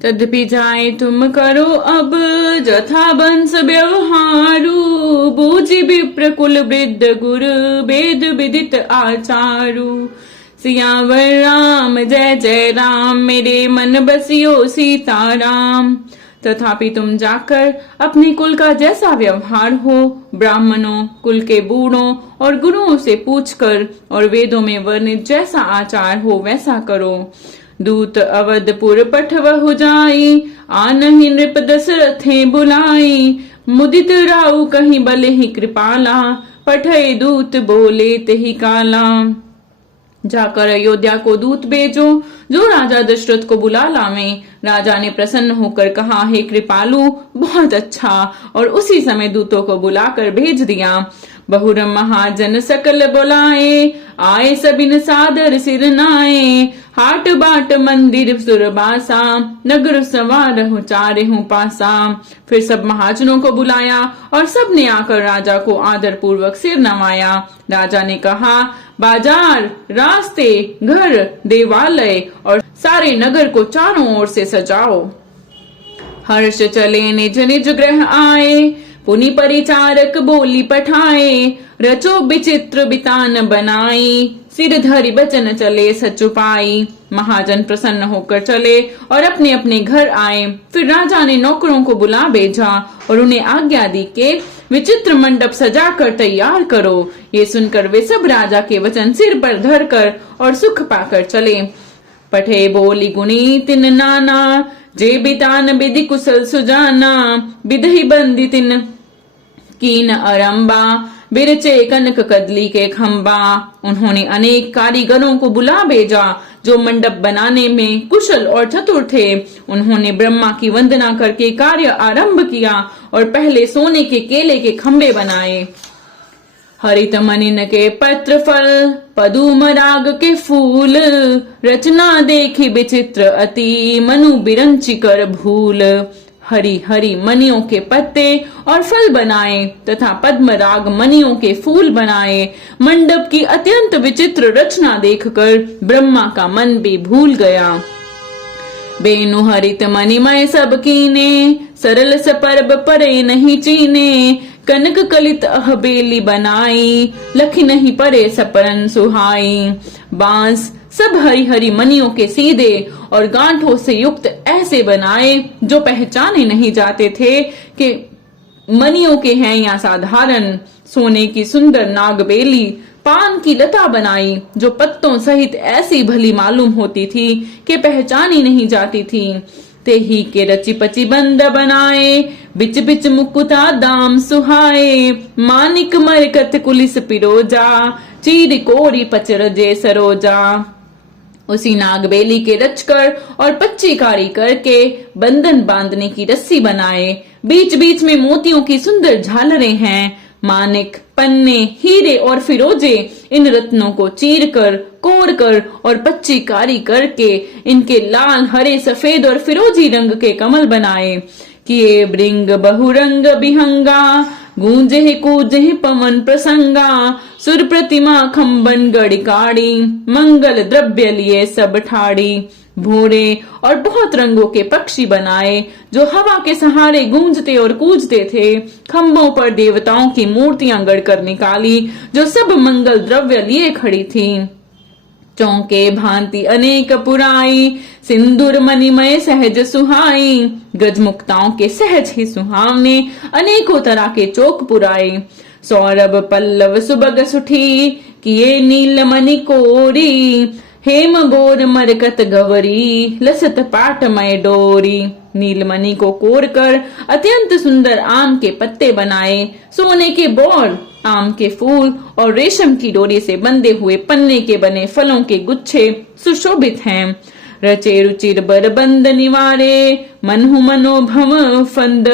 तदपि जाए तुम करो अब जथा बंस व्यवहारु। बूझि विप्र कुल वृद्ध गुरु वेद विदित आचारु। सियावर राम जय जय राम मेरे मन बसियो सीताराम। तथापि तुम जाकर अपने कुल का जैसा व्यवहार हो ब्राह्मणों कुल के बूढ़ों और गुरुओं से पूछकर और वेदों में वर्णित जैसा आचार हो वैसा करो। दूत अवधपुर पठवहु जाई आनहि नृप दशरथे बुलाई। मुदित राउ कहीं बले ही कृपाला पठय दूत बोले तेहि काला। जाकर अयोध्या को दूत भेजो जो राजा दशरथ को बुला लावे। राजा ने प्रसन्न होकर कहा, हे कृपालु बहुत अच्छा, और उसी समय दूतों को बुलाकर भेज दिया। बहुर महाजन सकल बुलाए आए सबिन सादर सिर नाए। हाट बाट मंदिर सुरबासा नगर सवार हो चारे हूँ पासा। फिर सब महाजनों को बुलाया और सब ने आकर राजा को आदर पूर्वक सिर नवाया। राजा ने कहा, बाजार रास्ते घर देवालय और सारे नगर को चारों ओर से सजाओ। हर्ष चले निज निज ग्रह आए पुनि परिचारक बोली पठाए। रचो विचित्र बितान बनाई सिर धरि बचन चले सचुपाई। महाजन प्रसन्न होकर चले और अपने अपने घर आए। फिर राजा ने नौकरों को बुला भेजा और उन्हें आज्ञा दी कि विचित्र मंडप सजाकर तैयार करो। ये सुनकर वे सब राजा के वचन सिर पर धरकर और सुख पाकर चले। पठे बोली गुणी तिन नाना जे बितान विधि कुशल सुजाना। विधि बंदी तिन कीन अरंबा बिरचे कनक कदली के खंबा। उन्होंने अनेक कारीगरों को बुला भेजा जो मंडप बनाने में कुशल और चतुर थे। उन्होंने ब्रह्मा की वंदना करके कार्य आरंभ किया और पहले सोने के केले के खंबे बनाए। हरित मनिन के पत्र फल पदुम राग के फूल। रचना देखी विचित्र अति मनु बिरंची कर भूल। हरी हरी मनियों के पत्ते और फल बनाए तथा पद्म राग मनियों के फूल बनाए। मंडप की अत्यंत विचित्र रचना देखकर ब्रह्मा का मन भी भूल गया। बेनु हरित मणिमय सब कीने सरल सपर्ब परे नहीं चीने। कनक कलित अहबेली बनाई लखी नहीं परे सपरन सुहाई। बांस सब हरी हरी मनियों के सीधे और गांठों से युक्त ऐसे बनाए जो पहचाने नहीं जाते थे कि मनियों के हैं या साधारण। सोने की सुंदर नागबेली पान की लता बनाई जो पत्तों सहित ऐसी भली मालूम होती थी कि पहचानी नहीं जाती थी। ते ही के रची पची बंद बनाए बिच बिच मुकुता दाम सुहाए। मानिक मरकत कुलिस पिरोजा चीर कोरी पचर जे सरोजा। उसी नागबेली के रचकर और पच्ची कारी करके बंधन बांधने की रस्सी बनाए। बीच बीच में मोतियों की सुंदर झालरें हैं। मानिक पन्ने हीरे और फिरोजे इन रत्नों को चीर कर कोर कर और पच्ची कारी करके इनके लाल हरे सफेद और फिरोजी रंग के कमल बनाए। किए ब्रिंग बहुरंग बिहंगा गूंजे कूजे पवन प्रसंगा। सुर प्रतिमा खम्बन गड़िकाड़ी मंगल द्रव्य लिए सब ठाड़ी। भूरे और बहुत रंगों के पक्षी बनाए जो हवा के सहारे गूंजते और कूजते थे। खम्बों पर देवताओं की मूर्तियां गढ़कर निकाली जो सब मंगल द्रव्य लिए खड़ी थी। चौके भांति अनेक पुराई सिंदूर मणिमय सहज सुहाई। गजमुक्ताओं के सहज ही सुहावने अनेकों तरह के चौक पुराए। सौरभ पल्लव सुबग सुठी किए नील मणि कोरी। हेम गोर मरकत गवरी लसत पाटमय डोरी। नीलमणि को कोर कर अत्यंत सुंदर आम के पत्ते बनाए। सोने के बोर आम के फूल और रेशम की डोरी से बंधे हुए पन्ने के बने फलों के गुच्छे सुशोभित हैं। रचे रुचिर बर बंद निवारे मनहु मनोभव फंद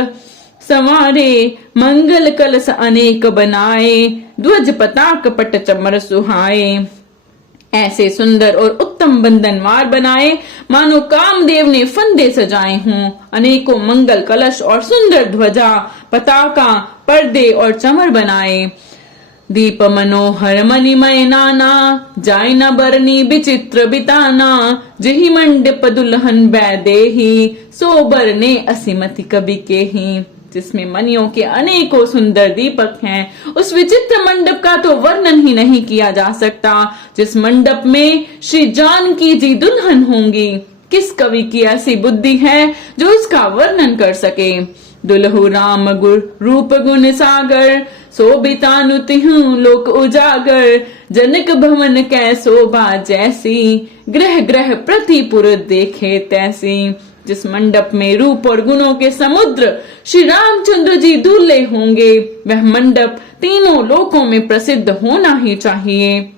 संवारे। मंगल कलश अनेक बनाए ध्वज पताक पट चमर सुहाए। ऐसे सुंदर और उत्तम बंधनवार बनाए मानो कामदेव ने फंदे सजाए हों। अनेकों मंगल कलश और सुंदर ध्वजा पताका पर्दे और चमर बनाए। दीप मनोहर मणिमय नाना जाय न बरनी विचित्र बिताना। जही मंडप दुल्हन बैदेही सोबर ने असीमति कवि के ही। जिसमें मणियों के अनेकों सुंदर दीपक हैं, उस विचित्र मंडप का तो वर्णन ही नहीं किया जा सकता, जिस मंडप में श्री जानकी जी दुल्हन होंगी। किस कवि की ऐसी बुद्धि है जो इसका वर्णन कर सके। दुल्हु राम गुर रूप गुण सागर, शोभितानु तिहु लोक उजागर। जनक भवन कै शोभा जैसी, ग्रह ग्रह प्रतिपुर देखे तैसी। जिस मंडप में रूप और गुणों के समुद्र श्री रामचंद्र जी दूल्हे होंगे, वह मंडप तीनों लोकों में प्रसिद्ध होना ही चाहिए।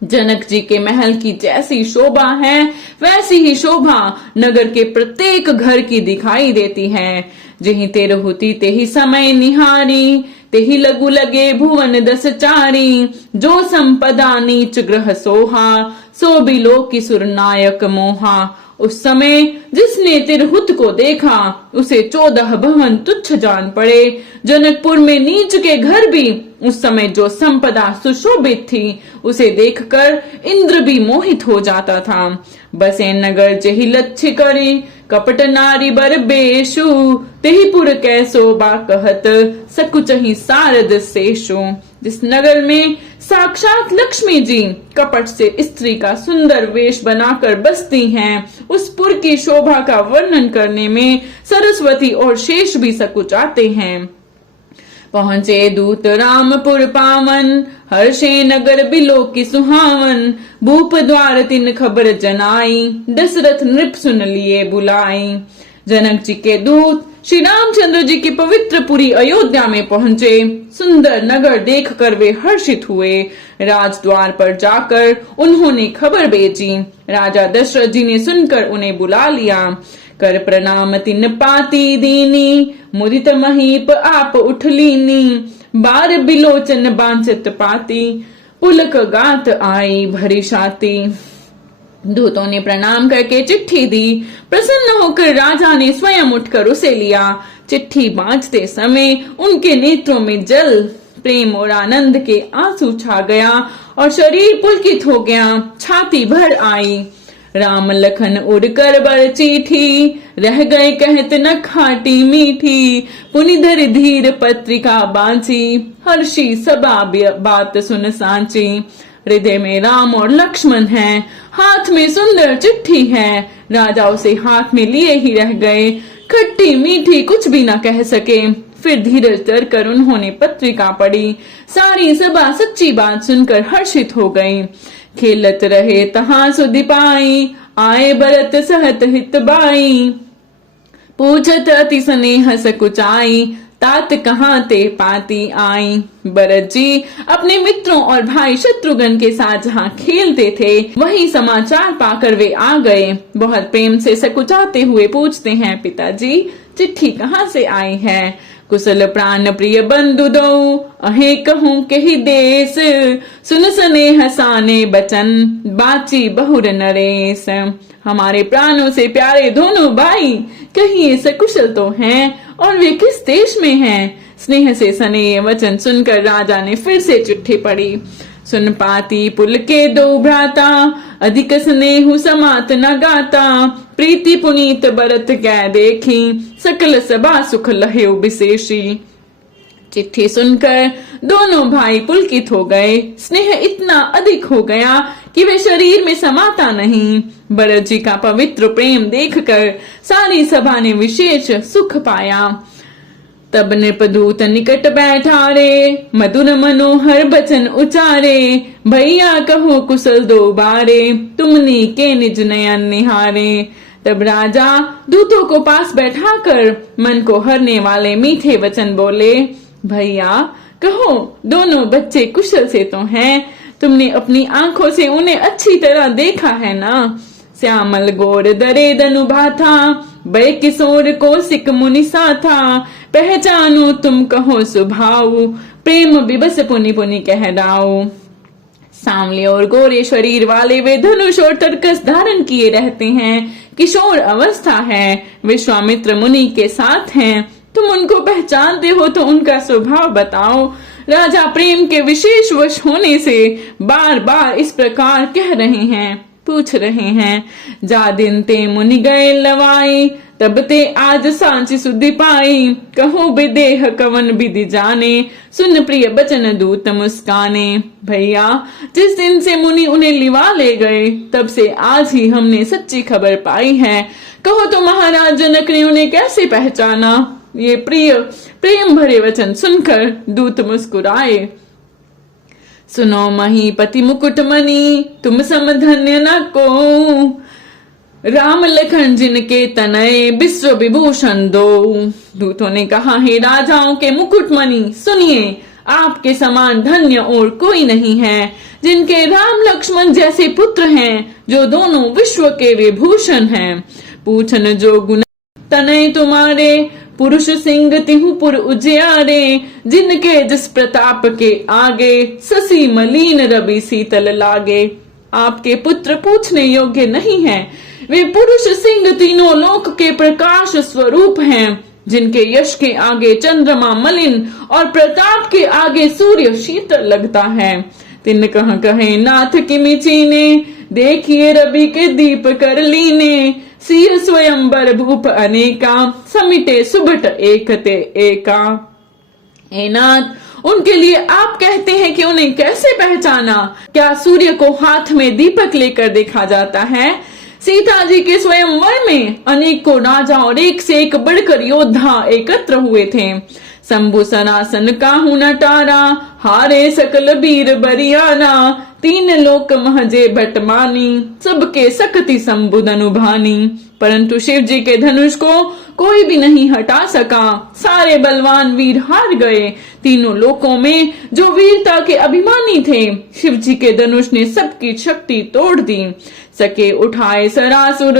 जनक जी के महल की जैसी शोभा है, वैसी ही शोभा नगर के प्रत्येक घर की दिखाई देती है। जही तेर होती तेही समय निहारी, तेही लघु लगे भुवन दस चारी। जो संपदा नीच ग्रह सोहा, सो बिलो की सुरनायक मोहा। उस समय जिसने तिरहुत को देखा, उसे 14 भवन तुच्छ जान पड़े। जनकपुर में नीच के घर भी उस समय जो संपदा सुशोभित थी, उसे देखकर इंद्र भी मोहित हो जाता था। बसे नगर जही लक्ष्य करी, कपट नारी बर बेशु। तेही पुर कै शोभा कहत, सकुचहि सारद शेषु। जिस नगर में साक्षात लक्ष्मी जी कपट से स्त्री का सुंदर वेश बनाकर बसती हैं, उस पुर की शोभा का वर्णन करने में सरस्वती और शेष भी सकुचाते हैं। पहुंचे दूत रामपुर पावन, हर्षे नगर बिलो की सुहावन। भूप द्वार तिन खबर जनाई, दशरथ नृप सुन लिए बुलाई। जनक जी के दूत श्री रामचंद्र जी की पवित्र पुरी अयोध्या में पहुंचे। सुंदर नगर देखकर वे हर्षित हुए। राजद्वार पर जाकर उन्होंने खबर भेजी। राजा दशरथ जी ने सुनकर उन्हें बुला लिया। कर प्रणाम तिन पाती दीनी, मुदित महीप आप उठ लीनी। बार बिलोचन बांचत पाती, पुलक गात आई भरी छाती। दूतों ने प्रणाम करके चिट्ठी दी। प्रसन्न होकर राजा ने स्वयं उठकर उसे लिया। चिट्ठी बांचते समय उनके नेत्रों में जल, प्रेम और आनंद के आंसू छा गया और शरीर पुलकित हो गया, छाती भर आई। राम लखन उड़कर बर चिट्ठी, रह गए कहत न खाटी मीठी। पुनिधर धीर पत्रिका बांची, हर्षी सबा बात सुन सांची। हृदय में राम और लक्ष्मण हैं, हाथ में सुंदर चिट्ठी है। राजा उसे हाथ में लिए ही रह गए, खट्टी मीठी कुछ भी न कह सके। फिर धीरज धर कर उन्होंने पत्रिका पढ़ी। सारी सभा सच्ची बात सुनकर हर्षित हो गई। खेलत रहे तहां सुधि पाई, आए भरत सहत हित बाई। पूछत अति स्नेह सकुचाई, तात कहाँ ते पाती आई। भरत जी अपने मित्रों और भाई शत्रुघ्न के साथ जहाँ खेलते थे, वही समाचार पाकर वे आ गए। बहुत प्रेम से सकुचाते हुए पूछते हैं, पिताजी चिट्ठी कहाँ से आई है। कुशल प्राण प्रिय बंधु दो, अहे कहूँ के ही देश। सुन स्नेह साने बचन, बाची बहुर नरेश। हमारे प्राणों से प्यारे दोनों भाई कहीं ये सकुशल तो हैं, और वे किस देश में हैं। स्नेह से सने ये वचन सुनकर राजा ने फिर से चिट्ठी पढ़ी। सुन पाती पुल के दो भ्राता, अधिक स्नेहु समात न गाता। प्रीति पुनीत बरत कै देखी, सकल सभा सुख लहेउ विशेषी। चिट्ठी सुनकर दोनों भाई पुलकित हो गए। स्नेह इतना अधिक हो गया कि वे शरीर में समाता नहीं। भरत जी का पवित्र प्रेम देखकर सारी सभा ने विशेष सुख पाया। तब नृपदूत निकट बैठा रे, मधुर मनोहर बचन उचारे। भैया कहो कुशल दो बारे, तुमने के निज नयन निहारे। तब राजा दूतों को पास बैठाकर मन को हरने वाले मीठे वचन बोले। भैया कहो दोनों बच्चे कुशल से तो हैं, तुमने अपनी आंखों से उन्हें अच्छी तरह देखा है ना। श्यामल गोर दरे दनुभा था, बे किशोर को सिक मुनि सा था। पहचानो तुम कहो सुभाऊ, प्रेम विबस पुनि पुनि कहराओ। सांवले और गोरे शरीर वाले वे धनुष और तरकस धारण किए रहते हैं। किशोर अवस्था है, विश्वामित्र मुनि के साथ हैं। तुम उनको पहचानते हो तो उनका स्वभाव बताओ। राजा प्रेम के विशेष वश होने से बार बार इस प्रकार कह रहे हैं, पूछ रहे हैं। जा दिन ते मुनि गए लवाई, तब ते आज सांची सुधि पाई, कहो विदेह कवन विधि जाने, सुन प्रिय बचन दूत मुस्काने। भैया जिस दिन से मुनि उन्हें लिवा ले गए, तब से आज ही हमने सच्ची खबर पाई है। कहो तो महाराज जनक ने उन्हें कैसे पहचाना। ये प्रेम भरे वचन सुनकर दूत मुस्कुराए। सुनो महीपति मुकुट मणि, तुम सम धन्य न को, राम लखन जिनके तनय विश्व विभूषण दो। दूतों ने कहा, हे राजाओं के मुकुटमणि, सुनिए, आपके समान धन्य और कोई नहीं है, जिनके राम लक्ष्मण जैसे पुत्र हैं, जो दोनों विश्व के विभूषण हैं। पूछन जो गुण तनय तुम्हारे, पुरुष सिंह तिहु पुर उजियारे, जिनके जिस प्रताप के आगे, शशि मलिन रवि शीतल लागे। आपके पुत्र पूछने योग्य नहीं है, वे पुरुष सिंह तीनों लोक के प्रकाश स्वरूप हैं, जिनके यश के आगे चंद्रमा मलिन और प्रताप के आगे सूर्य शीतल लगता है। तिन कहे नाथ किमि चीने, देखिए रवि के दीप कर लीने, सिय स्वयंवर भूप अनेका, समिटे सुबट एकते एका। ए नाथ, उनके लिए आप कहते हैं कि उन्हें कैसे पहचाना? क्या सूर्य को हाथ में दीपक लेकर देखा जाता है? सीता जी के स्वयंवर में अनेकों राजा और एक से एक बढ़कर योद्धा एकत्र हुए थे। शंभु सनासन काहू नटारा, हारे सकल वीर बरियाना, तीन लोक महजे भटमानी, सबके सकति शंभुदनु भानी। परंतु शिव जी के धनुष को कोई भी नहीं हटा सका, सारे बलवान वीर हार गए। तीनों लोकों में जो वीरता के अभिमानी थे, शिव जी के धनुष ने सबकी शक्ति तोड़ दी। सके उठाए सरासुर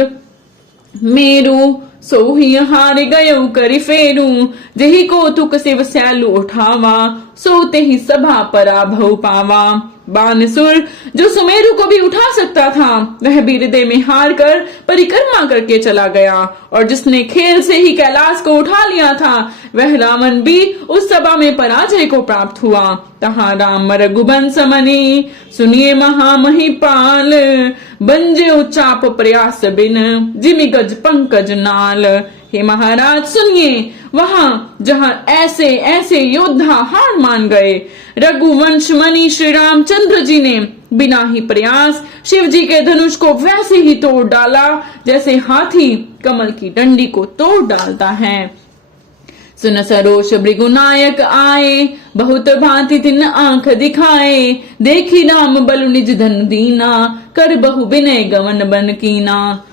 मेरू, सोही हार गयो करि फेरू, जही को तुक शिव सैलु उठावा, सोते ही सभा पराभव पावा। बानसुर जो सुमेरु को भी उठा सकता था, वह भी हृदय में हार कर परिक्रमा करके चला गया, और जिसने खेल से ही कैलाश को उठा लिया था, वह रावण भी उस सभा में पराजय को प्राप्त हुआ। तहाँ राम रघुबंश मणि, सुनिए महामहिपाल, बंजे उच्चाप प्रयास बिन, जिमि गज पंकज नाल। हे महाराज सुनिए, वहाँ जहाँ ऐसे ऐसे योद्धा हार मान गए, रघुवंश मणि श्री रामचंद्र जी ने बिना ही प्रयास शिव जी के धनुष को वैसे ही तोड़ डाला, जैसे हाथी कमल की डंडी को तोड़ डालता है। सुन सरोष भृगुनायक आए, बहुत भांति तिन आंख दिखाए, देखी राम बलु निज धन दीना, कर बहु विनय गवन बन कीना।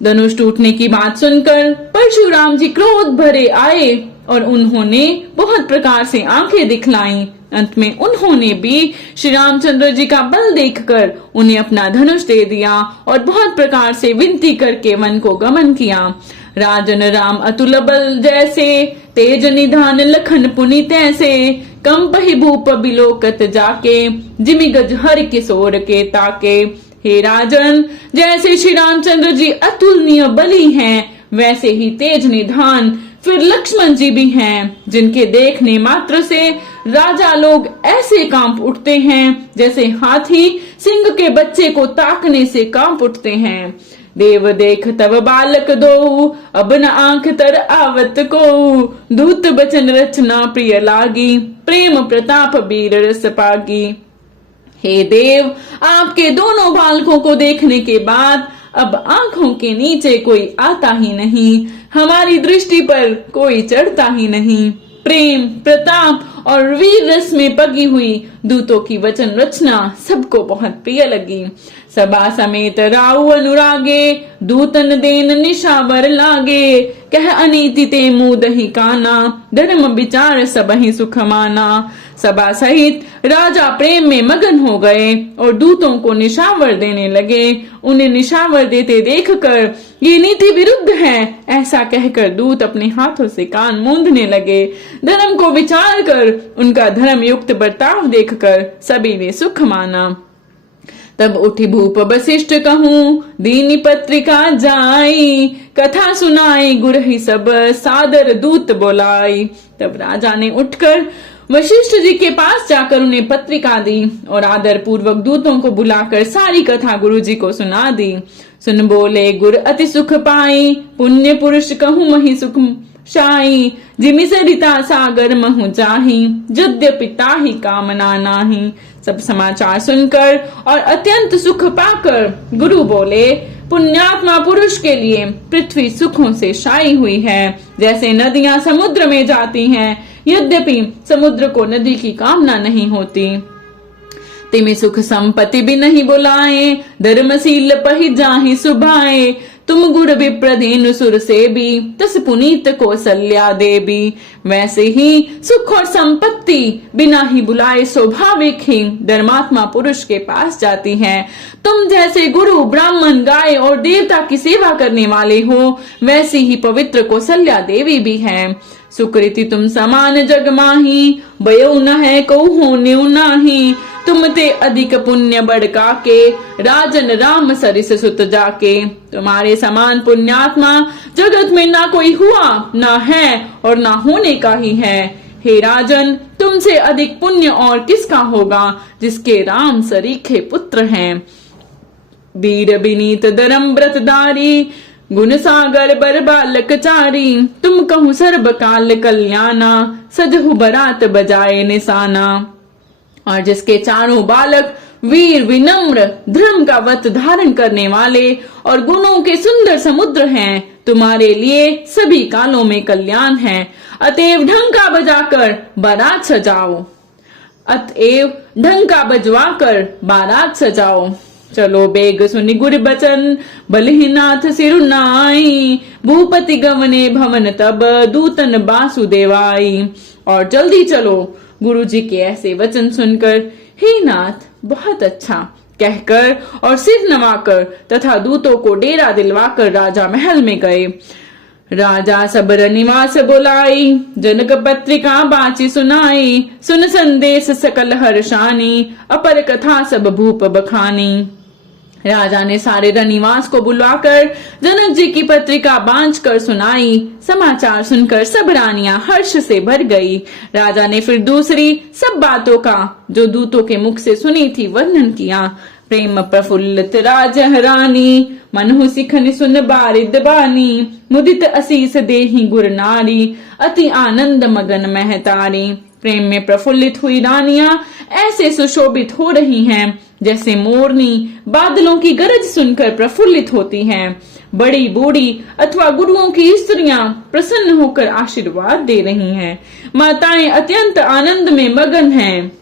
धनुष टूटने की बात सुनकर परशुराम जी क्रोध भरे आए, और उन्होंने बहुत प्रकार से आंखें दिखलाई। अंत में उन्होंने भी श्री रामचंद्र जी का बल देखकर उन्हें अपना धनुष दे दिया, और बहुत प्रकार से विनती करके वन को गमन किया। राजन राम अतुल बल जैसे, तेज निधान लखन पुनि तैसे, कंपहि भूप बिलोकत जाके, जिमि गज हर किशोर के ताके। हे राजन, जैसे श्री रामचंद्र जी अतुलनीय बली हैं, वैसे ही तेज निधान फिर लक्ष्मण जी भी हैं, जिनके देखने मात्र से राजा लोग ऐसे कांप उठते हैं, जैसे हाथी सिंह के बच्चे को ताकने से कांप उठते हैं। देव देख तब बालक दो, अब न आंख तर आवत को, दूत बचन रचना प्रिय लागी, प्रेम प्रताप वीर रस पागी। हे देव, आपके दोनों बालकों को देखने के बाद अब आंखों के नीचे कोई आता ही नहीं, हमारी दृष्टि पर कोई चढ़ता ही नहीं। प्रेम, प्रताप और वीर रस में पगी हुई दूतों की वचन रचना सबको बहुत प्रिय लगी। सभा समेत राउ अनुरागे, दूतन देन निशावर लागे, कह अनीति ते मुंह दही काना, धर्म विचार सबहि सुख माना। सभा सहित राजा प्रेम में मगन हो गए और दूतों को निशावर देने लगे। उन्हें निशावर देते देखकर ये नीति विरुद्ध है ऐसा कहकर दूत अपने हाथों से कान मूंदने लगे। धर्म को विचार कर उनका धर्म युक्त बर्ताव देखकर सभी ने सुख माना। तब उठी भूप वशिष्ठ कहूँ, दीनी पत्रिका जाई, कथा सुनाई गुरहि सब, सादर दूत बोलाई। तब राजा ने उठकर वशिष्ठ जी के पास जाकर उन्हें पत्रिका दी और आदर पूर्वक दूतों को बुलाकर सारी कथा गुरु जी को सुना दी। सुन बोले गुर अति सुख पाई, पुण्य पुरुष कहूँ मही सुख शाई। जिमि सरिता सागर महु जाहि, यद्यपि ताहि कामना नाही। सब समाचार सुनकर और अत्यंत सुख पाकर गुरु बोले, पुण्यात्मा पुरुष के लिए पृथ्वी सुखों से शाई हुई है, जैसे नदियां समुद्र में जाती हैं, यद्यपि समुद्र को नदी की कामना नहीं होती। तिमि सुख संपत्ति भी नहीं बुलाए, धर्मशील पहि जाहि सुभाए। तुम गुर विप्रधेनु सुर से भी, तस पुनीत कौसल्या देवी। वैसे ही सुख और संपत्ति बिना ही बुलाए स्वाभाविक ही धर्मात्मा पुरुष के पास जाती हैं। तुम जैसे गुरु, ब्राह्मण, गाय और देवता की सेवा करने वाले हो, वैसी ही पवित्र कौसल्या देवी भी हैं। सुकृति तुम समान जग माही, बयो न है कहु होन्यु नाही। तुम ते अधिक पुण्य बढ़का के, राजन राम सरिस सुत जाके। तुम्हारे समान पुण्यात्मा जगत में ना कोई हुआ, ना है और ना होने का ही है। हे राजन, तुमसे अधिक पुण्य और किसका होगा, जिसके राम सरीखे पुत्र हैं। वीर विनीत धर्म व्रतधारी, गुण सागर बर बालक चारी। तुम कहूँ सर्व काल कल्याणा, सजहु बरात बजाए निशाना। और जिसके चारों बालक वीर, विनम्र, धर्म का व्रत धारण करने वाले और गुणों के सुंदर समुद्र हैं, तुम्हारे लिए सभी कालों में कल्याण है। अतएव ढंका बजाकर बारात सजाओ, अतएव ढंका बजवाकर बारात सजाओ। चलो बेग सुनि गुर बचन, बलहीनाथ सिरुनाई। भूपति गवने भवन तब, दूतन बासुदेवाई। और जल्दी चलो। गुरु जी के ऐसे वचन सुनकर हे नाथ बहुत अच्छा कहकर और सिर नवाकर तथा दूतों को डेरा दिलवाकर राजा महल में गए। राजा सबर निवास बुलाई, जनक पत्रिका बाची सुनाई। सुन संदेश सकल हर्षानी, अपर कथा सब भूप बखानी। राजा ने सारे रनिवास को बुलवाकर जनक जी की पत्रिका बांच कर सुनाई। समाचार सुनकर सब रानियां हर्ष से भर गई। राजा ने फिर दूसरी सब बातों का जो दूतों के मुख से सुनी थी वर्णन किया। प्रेम प्रफुल्लित राजहरानी, मनहु सिखनि सुन बारिद बानी। मुदित असीस देहि गुर नारी, अति आनंद मगन महतारी। प्रेम में प्रफुल्लित हुई रानियां ऐसे सुशोभित हो रही हैं जैसे मोरनी बादलों की गरज सुनकर प्रफुल्लित होती हैं। बड़ी बूढ़ी अथवा गुरुओं की स्त्रियां प्रसन्न होकर आशीर्वाद दे रही हैं। माताएं अत्यंत आनंद में मगन हैं।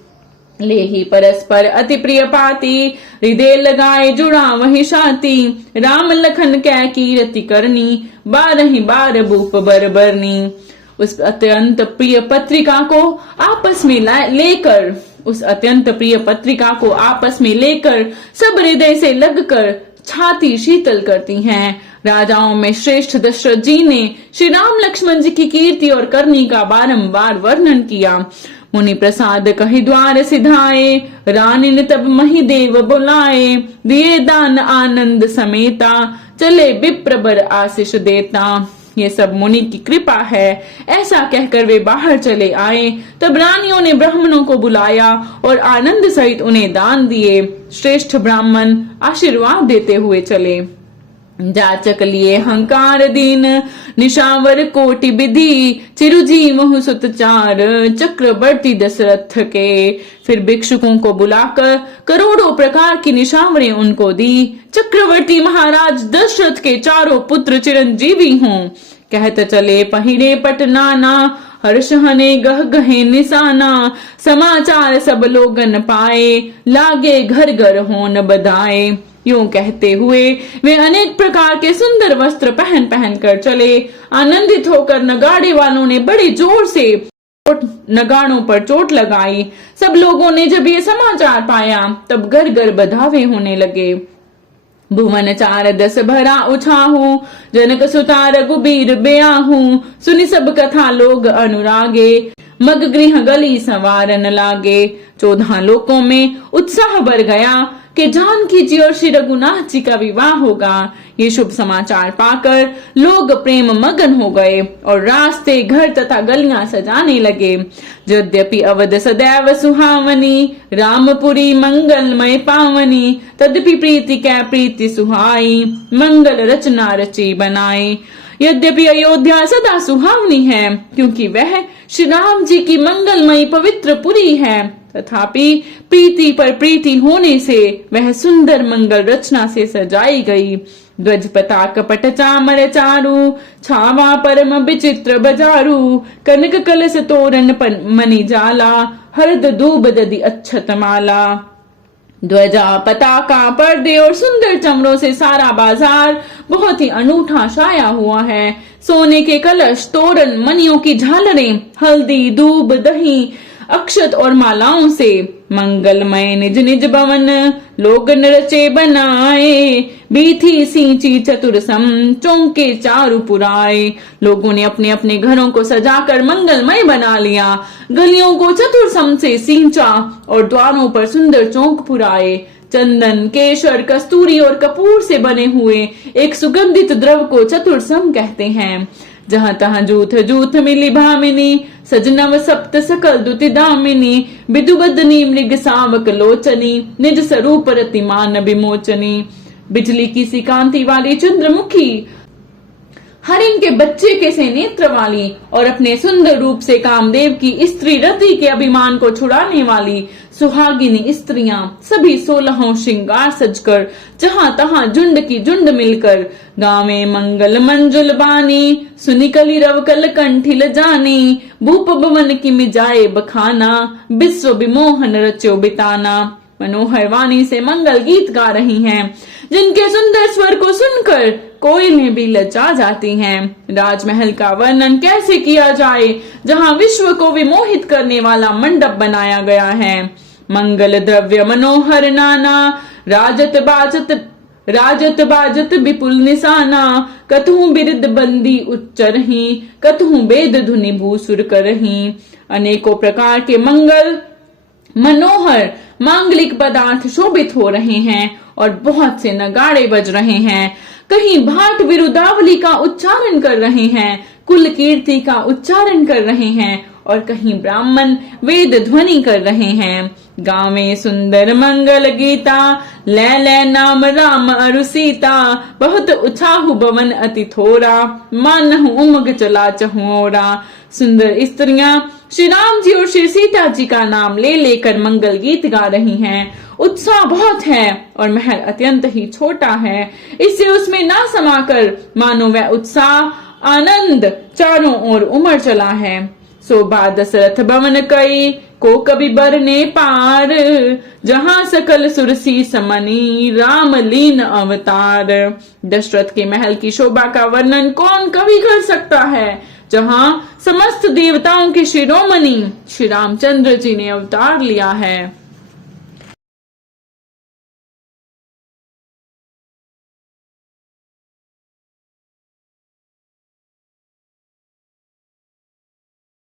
ले ही परस्पर अति प्रिय पाती, हृदय लगाए जुड़ा वही शांति। राम लखन कै कीरति करनी, बारहि बार भूप बरबरनी। उस अत्यंत प्रिय पत्रिका को आपस में लेकर सब हृदय से लगकर छाती शीतल करती हैं। राजाओं में श्रेष्ठ दशरथ जी ने श्री राम लक्ष्मण जी की कीर्ति और करनी का बारंबार वर्णन किया। मुनि प्रसाद कहि द्वार सिधाए, रानी ने तब महिदेव बुलाए। दिए दान आनंद समेता, चले विप्रबर आशीष देता। ये सब मुनि की कृपा है, ऐसा कहकर वे बाहर चले आए। तब रानियों ने ब्राह्मणों को बुलाया और आनंद सहित उन्हें दान दिए। श्रेष्ठ ब्राह्मण आशीर्वाद देते हुए चले। जाचक लिए हंकार दीन, निशावर कोटि विधि। चिरुजीव सुत चार, चक्रवर्ती दशरथ के। फिर भिक्षुकों को बुलाकर करोड़ों प्रकार की निशावरें उनको दी। चक्रवर्ती महाराज दशरथ के चारों पुत्र चिरंजीवी हों। कहत चले पहिरे पटनाना, हर्ष हने गह गहे निशाना। समाचार सब लोगन पाए, लागे घर घर होन बधाए। यूं कहते हुए वे अनेक प्रकार के सुंदर वस्त्र पहन पहन कर चले। आनंदित होकर नगाड़े वालों ने बड़े जोर से नगाड़ों पर चोट लगाई। सब लोगों ने जब ये समाचार पाया तब घर घर बधावे होने लगे। भुवन चार दस भरा उछाहू, जनक सुता रघुबीर ब्याहू। सुनी सब कथा लोग अनुरागे, मग गृह गली संवारन लागे। 14 लोकों में उत्साह बढ़ गया। कि जानकी जी और श्री रघुनाथ जी का विवाह होगा। ये शुभ समाचार पाकर लोग प्रेम मगन हो गए और रास्ते, घर तथा गलियां सजाने लगे। यद्यपि अवध सदैव सुहावनी, रामपुरी मंगलमय पावनी, तदपि प्रीति कै प्रीति सुहाई, मंगल रचना रची बनाई। यद्यपि अयोध्या सदा सुहावनी है, क्योंकि वह श्री राम जी की मंगलमयी पवित्र पुरी है, तथापि प्रीति पर प्रीति होने से वह सुंदर मंगल रचना से सजाई गई। ध्वज पताक पट चामर चारु, छावा परम विचित्र बजारू, कनक कलश तोरण मणि जाला, हरद दूब दधि अच्छत माला। ध्वजा, पताका, पर्दे और सुंदर चमरों से सारा बाजार बहुत ही अनूठा छाया हुआ है। सोने के कलश, तोरण, मणियों की झालरें, हल्दी, दूब, दही, अक्षत और मालाओं से मंगलमय निज निज भवन लोगन रचे बनाए। बीथी सींची चतुर सम, चौके चारु पुराए। लोगों ने अपने अपने घरों को सजाकर मंगलमय बना लिया, गलियों को चतुर सम से सींचा और द्वारों पर सुंदर चौक पुराए। चंदन, केशर, कस्तूरी और कपूर से बने हुए एक सुगंधित द्रव को चतुरसम कहते हैं। जहां तहां जूथ जूथ मिली भामिनी, सजनव सप्त सकल दुति दामिनी, बिदुबदनी मृग सावक लोचनी, निज स्वरूप रतिमान विमोचनी। बिजली की सी कांति वाली चंद्रमुखी, हरिण के बच्चे के से नेत्र वाली और अपने सुंदर रूप से कामदेव की स्त्री रति के अभिमान को छुड़ाने वाली सुहागिनी स्त्रियां सभी 16 श्रृंगार सजकर जहां तहां झुंड की झुंड मिलकर गावे मंगल मंजुल बानी, सुनिकली रवकल कंठिल जानी, भूप भवन की मिजाए बखाना, विश्व विमोहन रचो बिताना। मनोहर वाणी से मंगल गीत गा रही हैं, जिनके सुंदर स्वर को सुनकर कोयलें भी लजा जाती हैं। राजमहल का वर्णन कैसे किया जाए, जहां विश्व को विमोहित करने वाला मंडप बनाया गया है। मंगल द्रव्य मनोहर नाना, राजत बाजत विपुल निशाना, कतहु बिरद बंदी उच्चरही, कतहु वेद धुनि भूसुर करही। अनेकों प्रकार के मंगल मनोहर मांगलिक पदार्थ शोभित हो रहे हैं और बहुत से नगाड़े बज रहे हैं। कहीं भाट विरुदावली का उच्चारण कर रहे हैं, कुल कीर्ति का उच्चारण कर रहे हैं और कहीं ब्राह्मण वेद ध्वनि कर रहे हैं। गावे सुंदर मंगल गीता, ले नाम राम अरु सीता, बहुत उछाहु भवन अति थोरा, मानहु उमग चला चहोरा। सुंदर स्त्रियां श्री राम जी और श्री सीता जी का नाम ले लेकर मंगल गीत गा रही हैं। उत्साह बहुत है और महल अत्यंत ही छोटा है, इससे उसमें ना समाकर मानो वह उत्साह आनंद चारों ओर उमड़ चला है। शोभा दशरथ भवन कई, को कभी बरने पार, जहां सकल सुरसी समनी, राम लीन अवतार। दशरथ के महल की शोभा का वर्णन कौन कभी कर सकता है, जहां समस्त देवताओं के शिरोमणि श्री रामचंद्र जी ने अवतार लिया है।